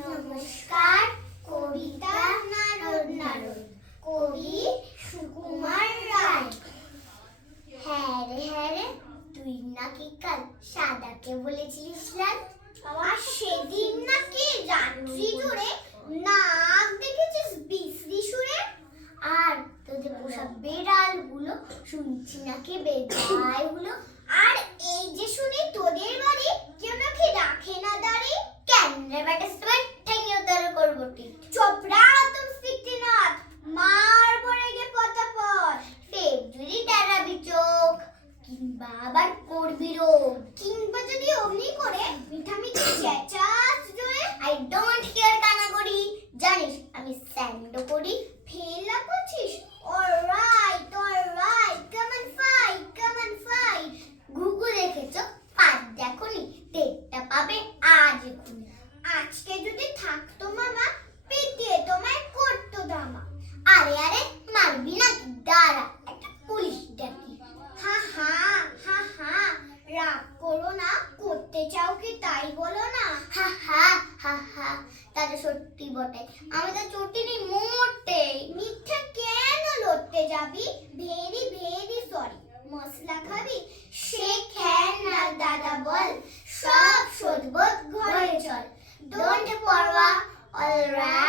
নমস্কার, কবিতা নারদ নারদ, কবি সুকুমার রায়। হ্যাঁ রে হ্যাঁ রে, তুই নাকি কাল সাদাকে বলেছিলিস লাল? আর সেদিন নাকি রাত্রি জুড়ে নাক দেখেছিস বিশ্রী সুরে? আর তোদের পোষা বেড়ালগুলো শুনছি নাকি বেজায়? কিংবা আবার করবি রোগ। কিংবা যদি অমনি করে মিঠা মিঠি চেঁচাস জোরে। আই ডোন্ট হিয়ার কানা করি জানিস, আমি স্যান্ডো করি। ফেলা করছিস? Alright alright come on fight come on fight Google দেখেছ পাঁচ দেখোনি টেটটা পাবে আজ এখুনি আজকে যদি থাকতো চাও কি তাই বলো না? হা হা হা হা। তাহলে সত্যি বটে। আমাদের চটি নেই, মোটে। মিথ্যা কেন লড়তে যাবি? ভেরি ভেরি সরি মশলা খাবি? সে খেন না দাদা বল। সব শোধবোধ ঘরে চল। ডোন্ট পরোয়া অলরাইট